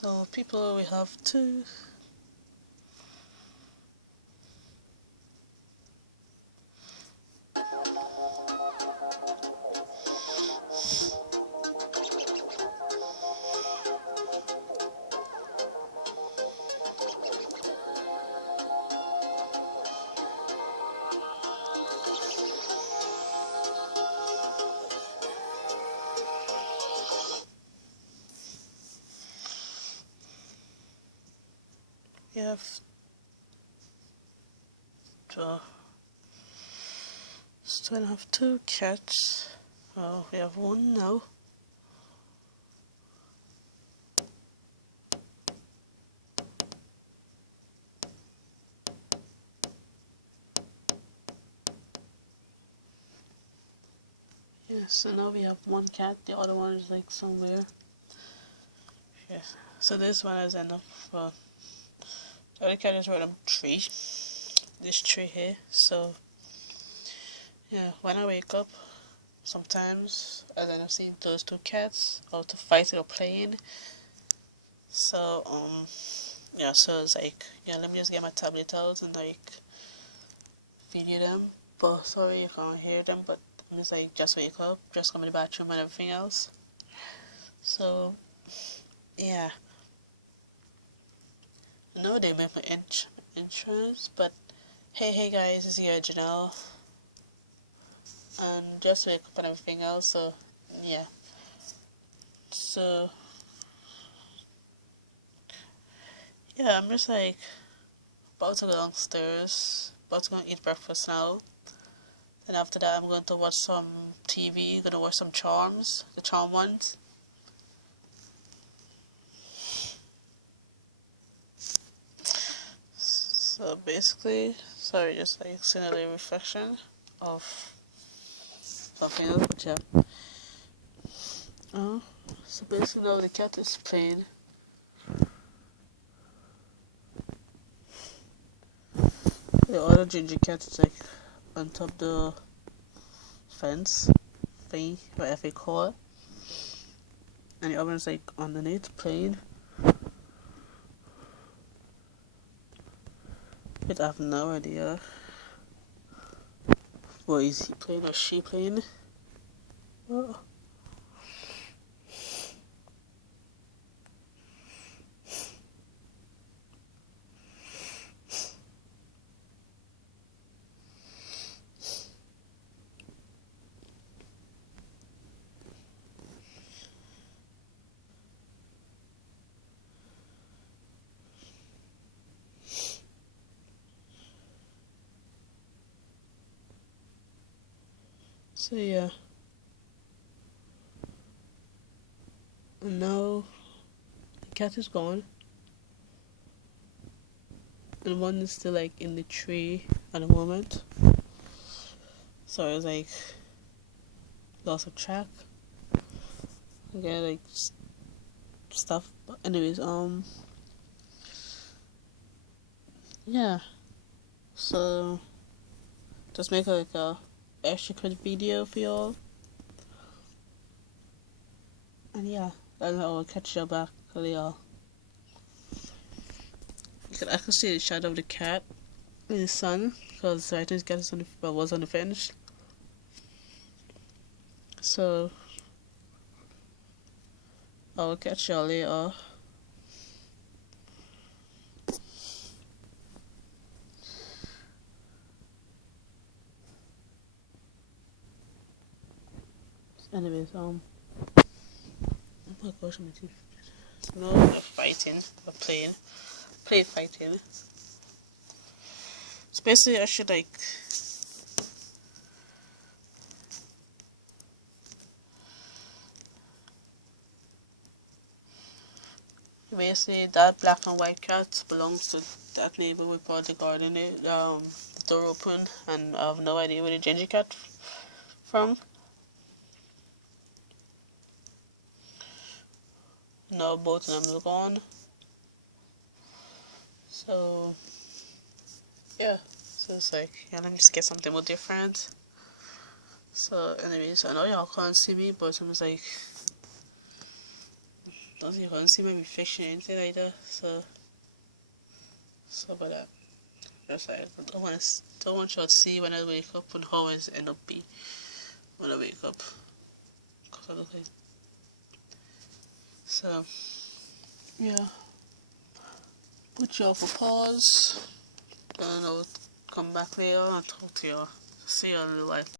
So people, we have two. We have two. So I have two cats. Oh, we have one now. Yeah, so now we have one cat. The other one is like somewhere. Yeah. So this one is enough for. The other cat is right on tree. This tree here. So yeah, when I wake up, sometimes as I end up seeing those two cats or to fighting or playing. So yeah, so it's like, yeah, let me just get my tablet out and like video them. But sorry you can't hear them, but it means like just wake up, just come in the bathroom and everything else. So yeah, I know they make my entrance, but hey guys, it's here Janelle, and just wake up and everything else. So yeah, so yeah, I'm just like about to go downstairs, about to go eat breakfast now. Then after that, I'm going to watch some TV, gonna watch some Charms, the Charm ones. So basically, sorry, just like seeing a little reflection of something else, but yeah. So basically now the cat is playing. The other ginger cat is like on top the fence thing, whatever you call it. And the other one's like underneath playing. But I have no idea. What is he playing or she playing? Oh. So yeah. And now the cat is gone. And one is still like in the tree at the moment. So I was like lost of track. Again, like stuff. But anyways, yeah. So just make like a extra quick video for y'all. And yeah, and I'll catch y'all back later. You can actually see the shadow of the cat in the sun because right now his cat is was on the fence. So I'll catch y'all later. Anyways, oh my gosh, my teeth. So now we're fighting, we're play fighting. So basically, I should like basically that black and white cat belongs to that neighbor we bought the garden, the door open, and I have no idea where the ginger cat from. Now both of them are gone. So yeah, so it's like, yeah, let me just get something more different. So anyways, I know y'all can't see me, but I'm just like, don't you want to see my reflection or anything like that. So but just like I don't want y'all to see when I wake up and how I end up be when I wake up. Cause I look like so yeah. Put y'all for pause. And I'll come back later and talk to y'all. See y'all in the life.